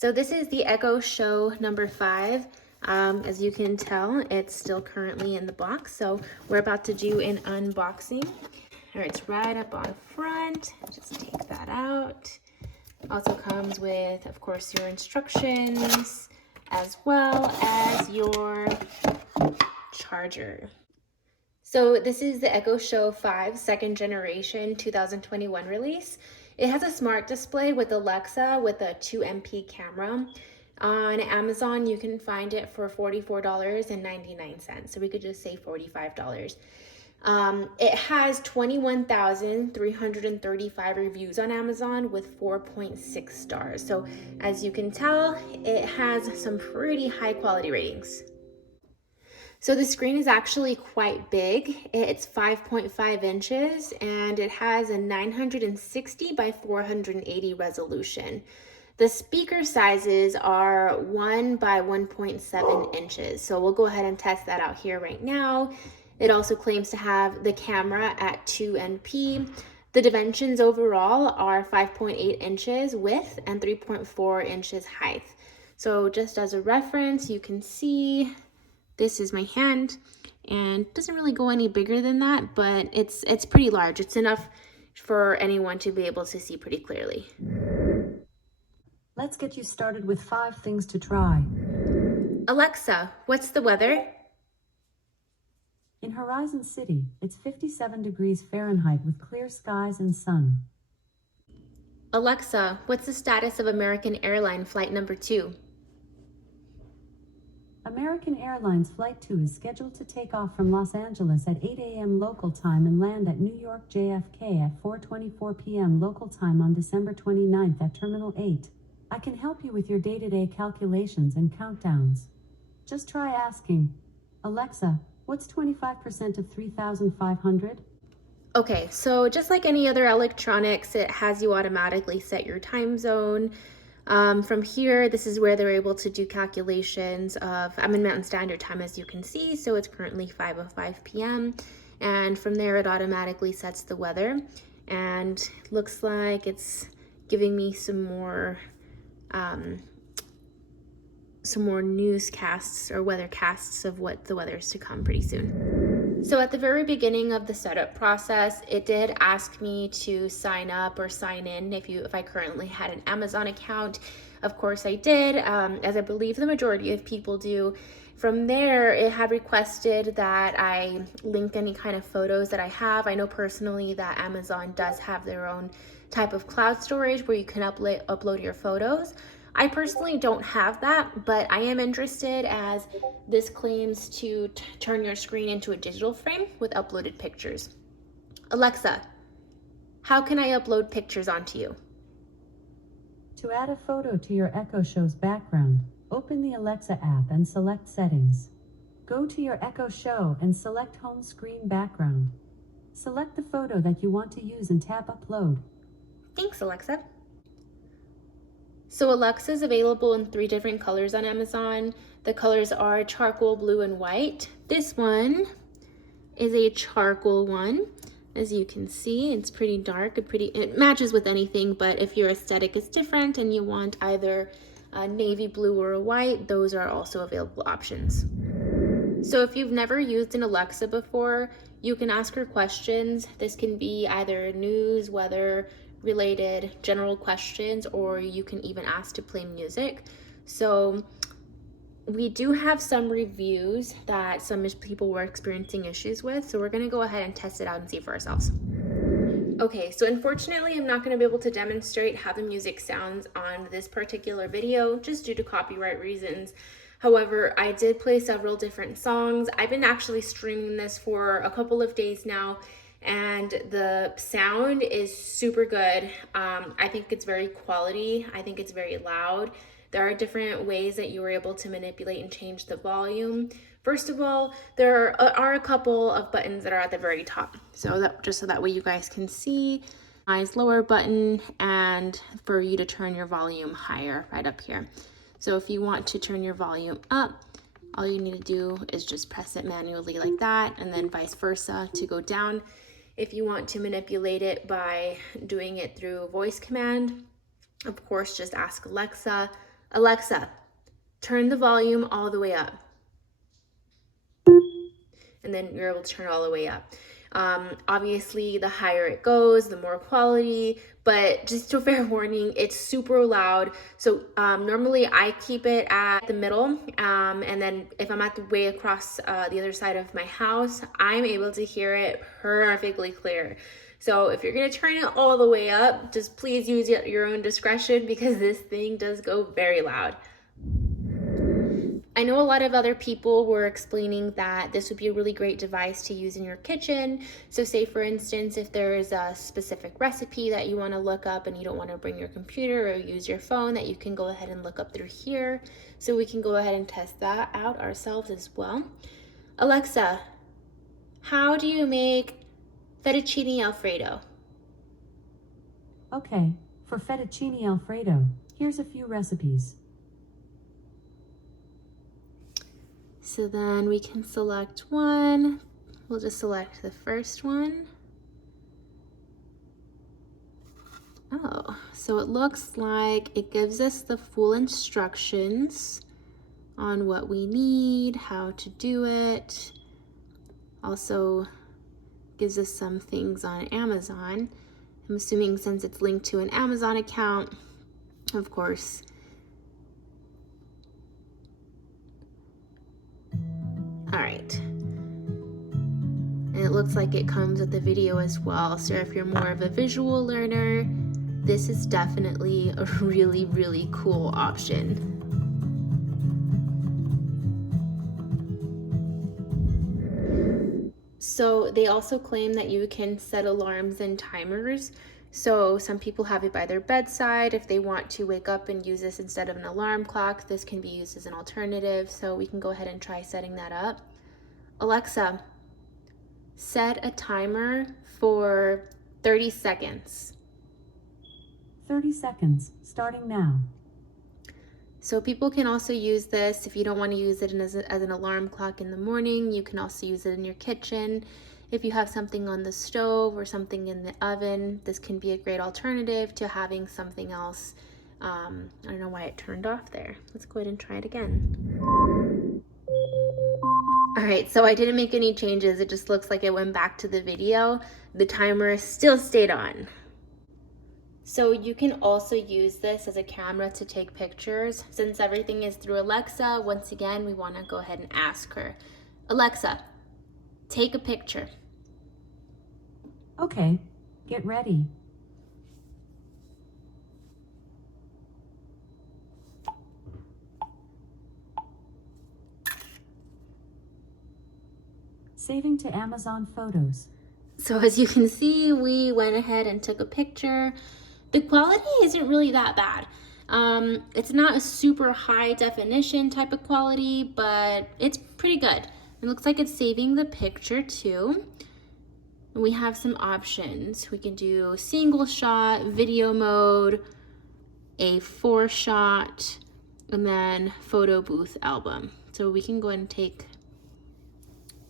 So this is the Echo Show number 5. As you can tell, it's still currently in the box. So we're about to do an unboxing. All right, it's right up on front. Just take that out. Also comes with, of course, your instructions as well as your charger. So this is the Echo Show 5 second generation 2021 release. It has a smart display with Alexa with a 2MP camera. On Amazon, you can find it for $44.99. So we could just say $45. It has 21,335 reviews on Amazon with 4.6 stars. So as you can tell, it has some pretty high quality ratings. So the screen is actually quite big. It's 5.5 inches and it has a 960 by 480 resolution. The speaker sizes are 1 by 1.7 inches. So we'll go ahead and test that out here right now. It also claims to have the camera at 2MP. The dimensions overall are 5.8 inches width and 3.4 inches height. So just as a reference, you can see this is my hand, and it doesn't really go any bigger than that, but it's pretty large. It's enough for anyone to be able to see pretty clearly. Let's get you started with 5 things to try. Alexa, what's the weather? In Horizon City, it's 57 degrees Fahrenheit with clear skies and sun. Alexa, what's the status of American Airline flight number 2? American Airlines Flight 2 is scheduled to take off from Los Angeles at 8 a.m. local time and land at New York JFK at 4:24 p.m. local time on December 29th at Terminal 8. I can help you with your day-to-day calculations and countdowns. Just try asking, Alexa, what's 25% of 3,500? Okay, so just like any other electronics, it has you automatically set your time zone. From here, this is where they're able to do calculations of, I'm in Mountain Standard Time as you can see, so it's currently 5:05 p.m. And from there, it automatically sets the weather. And looks like it's giving me some more newscasts or weathercasts of what the weather is to come pretty soon. So at the very beginning of the setup process, it did ask me to sign up or sign in if I currently had an Amazon account. Of course I did, as I believe the majority of people do. From there, it had requested that I link any kind of photos that I have. I know personally that Amazon does have their own type of cloud storage where you can upload your photos. I personally don't have that, but I am interested as this claims to turn your screen into a digital frame with uploaded pictures. Alexa, how can I upload pictures onto you? To add a photo to your Echo Show's background, open the Alexa app and select Settings. Go to your Echo Show and select Home Screen Background. Select the photo that you want to use and tap Upload. Thanks, Alexa. So Alexa is available in 3 different colors on Amazon. The colors are charcoal, blue, and white. This one is a charcoal one. As you can see, it's pretty dark, it matches with anything, but if your aesthetic is different and you want either a navy blue or a white, those are also available options. So if you've never used an Alexa before, you can ask her questions. This can be either news, weather, related general questions, or you can even ask to play music. So we do have some reviews that some people were experiencing issues with, so we're going to go ahead and test it out and see for ourselves. Okay, so unfortunately I'm not going to be able to demonstrate how the music sounds on this particular video just due to copyright reasons. However, I did play several different songs. I've been actually streaming this for a couple of days now, and the sound is super good. I think it's very quality. I think it's very loud. There are different ways that you were able to manipulate and change the volume. First of all, there are a couple of buttons that are at the very top. So that way you guys can see. Nice lower button, and for you to turn your volume higher right up here. So if you want to turn your volume up, all you need to do is just press it manually like that, and then vice versa to go down. If you want to manipulate it by doing it through voice command, of course, just ask Alexa, Alexa, turn the volume all the way up. And then you're able to turn it all the way up. Obviously, the higher it goes, the more quality, but just a fair warning, it's super loud. So normally I keep it at the middle, and then if I'm at the way across the other side of my house, I'm able to hear it perfectly clear. So if you're gonna turn it all the way up, just please use your own discretion because this thing does go very loud. I know a lot of other people were explaining that this would be a really great device to use in your kitchen. So say for instance, if there is a specific recipe that you want to look up and you don't want to bring your computer or use your phone, that you can go ahead and look up through here. So we can go ahead and test that out ourselves as well. Alexa, how do you make fettuccine Alfredo? Okay, for fettuccine Alfredo, here's a few recipes. So then we can select one. We'll just select the first one. Oh, so it looks like it gives us the full instructions on what we need, how to do it. Also gives us some things on Amazon. I'm assuming since it's linked to an Amazon account, of course. All right. And it looks like it comes with a video as well. So if you're more of a visual learner, this is definitely a really, really cool option. So they also claim that you can set alarms and timers. So some people have it by their bedside. If they want to wake up and use this instead of an alarm clock, this can be used as an alternative. So we can go ahead and try setting that up. Alexa, set a timer for 30 seconds. 30 seconds, starting now. So people can also use this if you don't want to use it as an alarm clock in the morning. You can also use it in your kitchen. If you have something on the stove or something in the oven, this can be a great alternative to having something else. I don't know why it turned off there. Let's go ahead and try it again. All right, so I didn't make any changes. It just looks like it went back to the video. The timer still stayed on. So you can also use this as a camera to take pictures. Since everything is through Alexa, once again, we want to go ahead and ask her, Alexa, take a picture. Okay, get ready. Saving to Amazon Photos. So as you can see, we went ahead and took a picture. The quality isn't really that bad. It's not a super high definition type of quality, but it's pretty good. It looks like it's saving the picture too. And we have some options. We can do single shot, video mode, a 4-shot, and then photo booth album. So we can go ahead and take,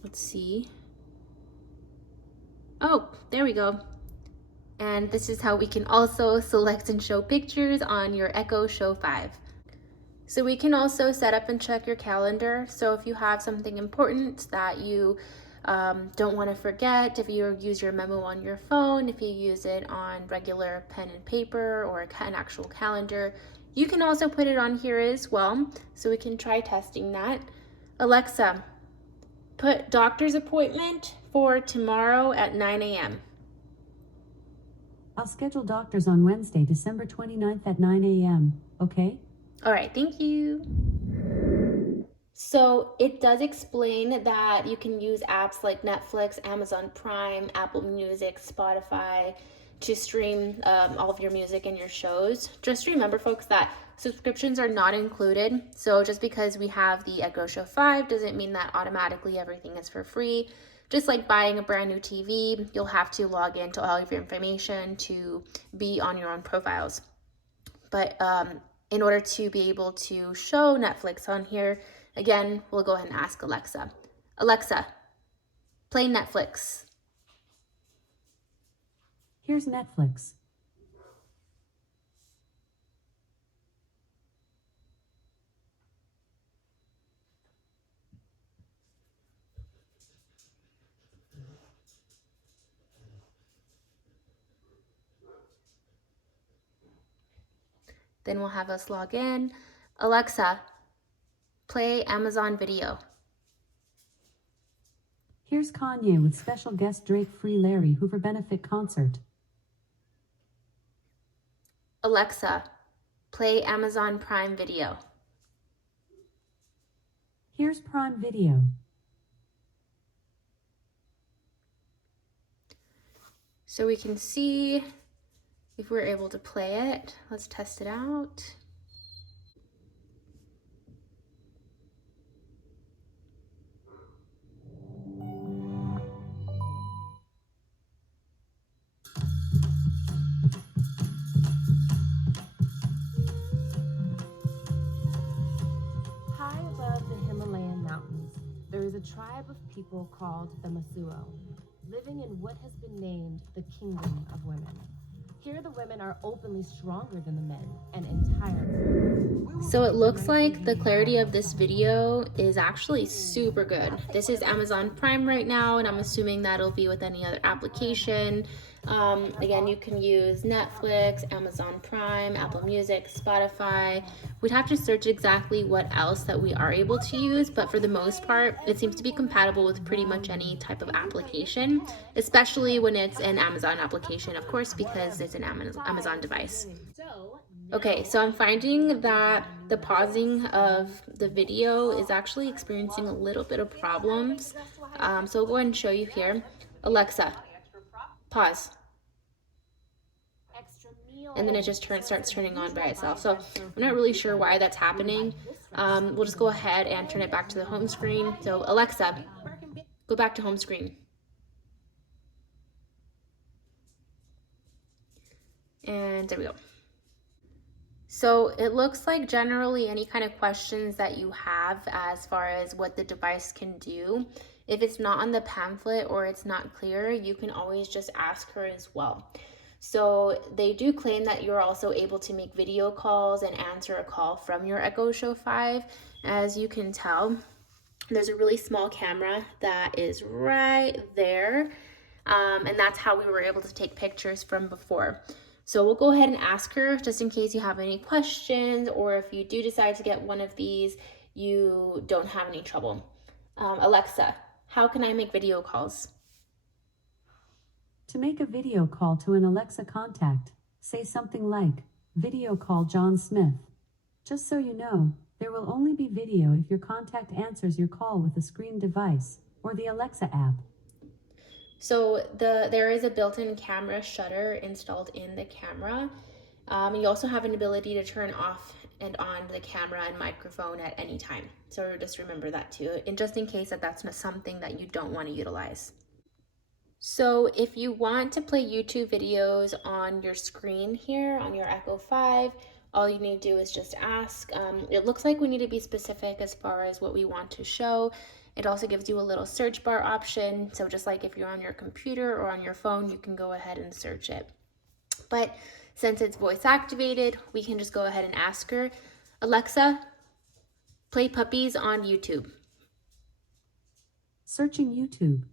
let's see. Oh, there we go. And this is how we can also select and show pictures on your Echo Show 5. So we can also set up and check your calendar. So if you have something important that you don't want to forget, if you use your memo on your phone, if you use it on regular pen and paper or an actual calendar, you can also put it on here as well. So we can try testing that. Alexa, put doctor's appointment for tomorrow at 9 a.m. I'll schedule doctors on Wednesday, December 29th at 9 a.m., okay? All right, thank you. So it does explain that you can use apps like Netflix, Amazon Prime, Apple Music, Spotify to stream all of your music and your shows. Just remember, folks, that subscriptions are not included. So just because we have the Echo Show 5 doesn't mean that automatically everything is for free. Just like buying a brand new TV, you'll have to log into all of your information to be on your own profiles. But in order to be able to show Netflix on here, again, we'll go ahead and ask Alexa. Alexa, play Netflix. Here's Netflix. Then we'll have us log in. Alexa, play Amazon Video. Here's Kanye with special guest Drake Free Larry Hoover benefit concert. Alexa, play Amazon Prime Video. Here's Prime Video. So we can see if we're able to play it. Let's test it out. High above the Himalayan mountains, there is a tribe of people called the Masuo, living in what has been named the Kingdom of Women. Here the women are openly stronger than the men and entirely. So it looks like the clarity of this video is actually super good. This is Amazon Prime right now, and I'm assuming that'll be with any other application. Again, you can use Netflix, Amazon Prime, Apple Music, Spotify. We'd have to search exactly what else that we are able to use, but for the most part, it seems to be compatible with pretty much any type of application, especially when it's an Amazon application, of course, because it's an Amazon device. Okay, so I'm finding that the pausing of the video is actually experiencing a little bit of problems. So I'll go ahead and show you here. Alexa, pause. And then it just starts turning on by itself. So I'm not really sure why that's happening. We'll just go ahead and turn it back to the home screen. So Alexa, go back to home screen. And there we go. So it looks like generally any kind of questions that you have as far as what the device can do, if it's not on the pamphlet or it's not clear, you can always just ask her as well. So they do claim that you're also able to make video calls and answer a call from your Echo Show 5. As you can tell, there's a really small camera that is right there. And that's how we were able to take pictures from before. So we'll go ahead and ask her just in case you have any questions, or if you do decide to get one of these, you don't have any trouble. Alexa, how can I make video calls? To make a video call to an Alexa contact, say something like, "Video call John Smith." Just so you know, there will only be video if your contact answers your call with a screen device or the Alexa app. So there is a built-in camera shutter installed in the camera. You also have an ability to turn off and on the camera and microphone at any time. So just remember that too, and just in case that's not something that you don't want to utilize. So if you want to play YouTube videos on your screen here on your Echo 5, all you need to do is just ask. It looks like we need to be specific as far as what we want to show. It also gives you a little search bar option. So just like if you're on your computer or on your phone, you can go ahead and search it. But since it's voice activated, we can just go ahead and ask her, Alexa, play Puppies on YouTube. Searching YouTube.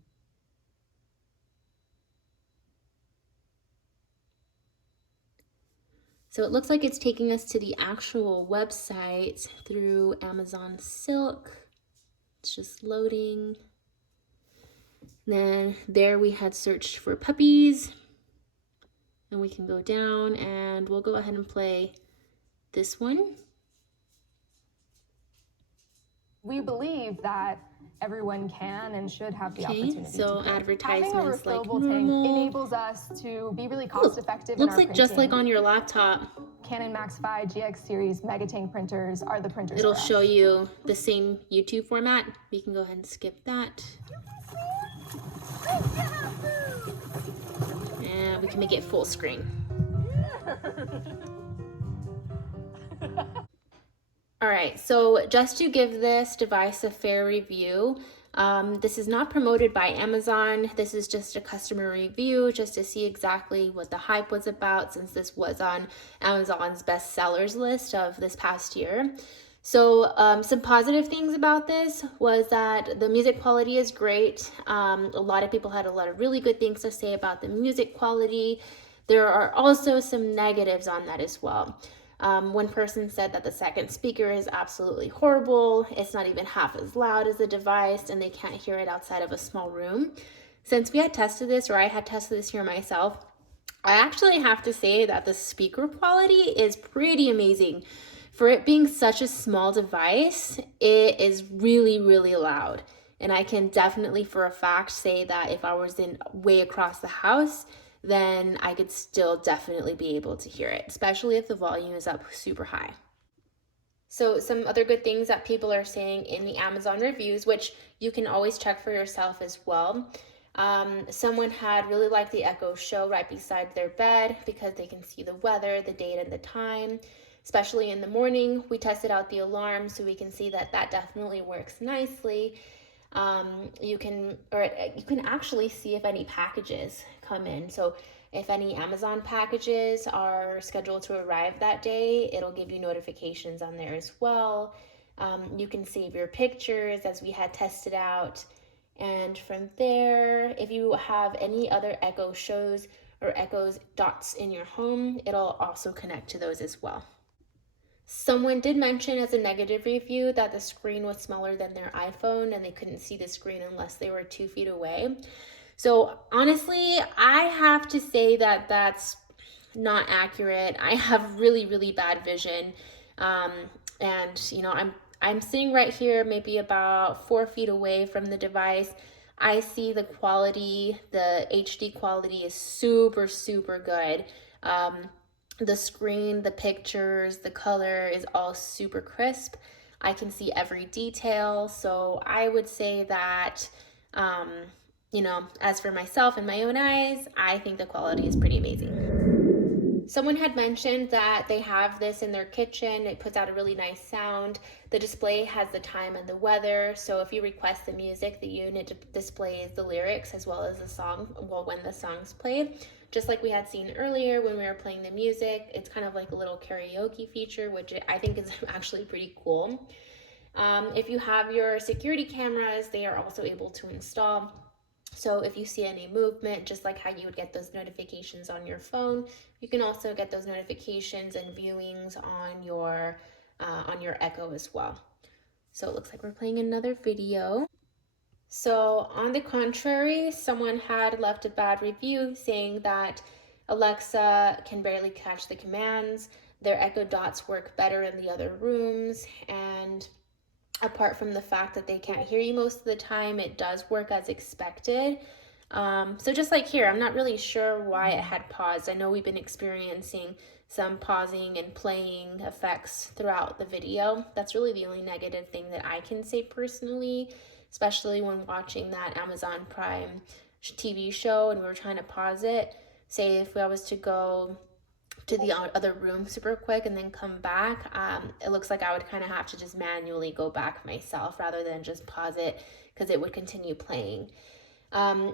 So it looks like it's taking us to the actual website through Amazon Silk. It's just loading. And then there we had searched for puppies. And we can go down and we'll go ahead and play this one. We believe that everyone can and should have the opportunity so to advertisements Having a like refillable normal. tank enables us to be really cost effective. Looks in our like just like printing. on your laptop. Canon Max 5 GX series Megatank printers are the printers. It'll for us. show you the same YouTube format. We can go ahead and skip that. And we can make it full screen. All right, so just to give this device a fair review, this is not promoted by Amazon. This is just a customer review just to see exactly what the hype was about, since this was on Amazon's best sellers list of this past year. So some positive things about this was that the music quality is great. A lot of people had a lot of really good things to say about the music quality. There are also some negatives on that as well. One person said that the second speaker is absolutely horrible. It's not even half as loud as the device, and they can't hear it outside of a small room. Since we had tested this, or I had tested this here myself, I actually have to say that the speaker quality is pretty amazing. For it being such a small device, it is really, really loud. And I can definitely for a fact say that if I was in way across the house, then I could still definitely be able to hear it, especially if the volume is up super high. So some other good things that people are saying in the Amazon reviews, which you can always check for yourself as well. Someone had really liked the Echo Show right beside their bed because they can see the weather, the date, and the time. Especially in the morning, we tested out the alarm so we can see that that definitely works nicely. You can actually see if any packages come in. So if any Amazon packages are scheduled to arrive that day, it'll give you notifications on there as well. You can save your pictures as we had tested out. And from there, if you have any other Echo Shows or Echo Dots in your home, it'll also connect to those as well. Someone did mention as a negative review that the screen was smaller than their iPhone and they couldn't see the screen unless they were 2 feet away. So honestly, I have to say that that's not accurate. I have really, really bad vision. And you know, I'm sitting right here, maybe about 4 feet away from the device. I see the quality, the HD quality is super, super good. The screen, the pictures, the color is all super crisp. I can see every detail. So I would say that, you know, as for myself and my own eyes, I think the quality is pretty amazing. Someone had mentioned that they have this in their kitchen. It puts out a really nice sound. The display has the time and the weather. So if you request the music, the unit displays the lyrics as well as the song, well, when the song's played. Just like we had seen earlier when we were playing the music, it's kind of like a little karaoke feature, which I think is actually pretty cool. If you have your security cameras, they are also able to install. So if you see any movement, just like how you would get those notifications on your phone, you can also get those notifications and viewings on your Echo as well. So it looks like we're playing another video. So on the contrary, someone had left a bad review saying that Alexa can barely catch the commands, their Echo Dots work better in the other rooms, and apart from the fact that they can't hear you most of the time, it does work as expected. So just like here, I'm not really sure why it had paused. I know we've been experiencing some pausing and playing effects throughout the video. That's really the only negative thing that I can say personally, especially when watching that Amazon Prime TV show and we were trying to pause it. Say if I was to go to the other room super quick and then come back, it looks like I would kind of have to just manually go back myself rather than just pause it because it would continue playing.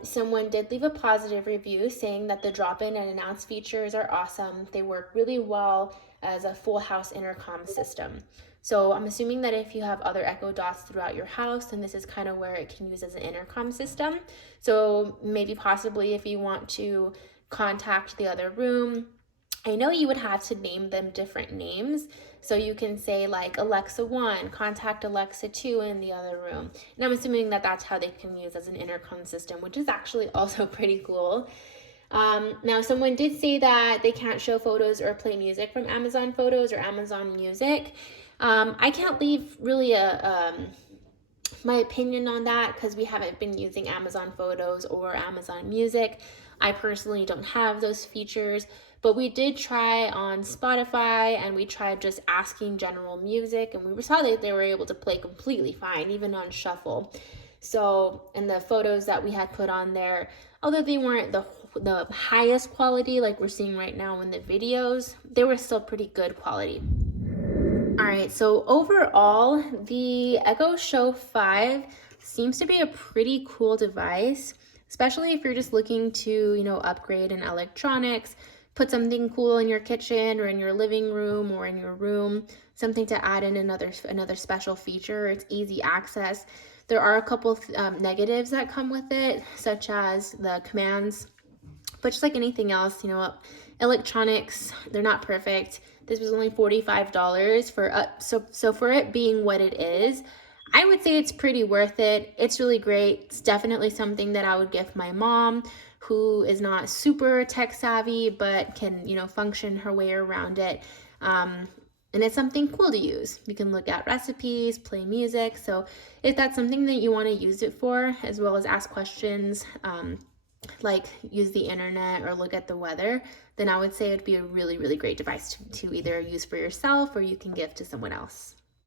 Someone did leave a positive review saying that the drop-in and announce features are awesome. They work really well as a full house intercom system. So I'm assuming that if you have other Echo Dots throughout your house, then this is kind of where it can use as an intercom system. So maybe possibly if you want to contact the other room, I know you would have to name them different names. So you can say like Alexa 1, contact Alexa 2 in the other room. And I'm assuming that that's how they can use as an intercom system, which is actually also pretty cool. Now someone did say that they can't show photos or play music from Amazon Photos or Amazon Music. I can't leave really my opinion on that because we haven't been using Amazon Photos or Amazon Music. I personally don't have those features, but we did try on Spotify and we tried just asking general music and we saw that they were able to play completely fine, even on shuffle. So, and the photos that we had put on there, although they weren't the highest quality like we're seeing right now in the videos, they were still pretty good quality. All right, so overall, the Echo Show 5 seems to be a pretty cool device, especially if you're just looking to, you know, upgrade in electronics, put something cool in your kitchen or in your living room or in your room, something to add in another special feature. It's easy access. There are a couple negatives that come with it, such as the commands, but just like anything else, you know, electronics. They're not perfect. This was only $45 for so for it being what it is, I would say it's pretty worth it. It's really great. It's definitely something that I would gift my mom, who is not super tech savvy but can, you know, function her way around it. And it's something cool to use. You can look at recipes, play music. So if that's something that you want to use it for, as well as ask questions, like use the internet or look at the weather, then I would say it'd be a really, really great device to either use for yourself or you can give to someone else.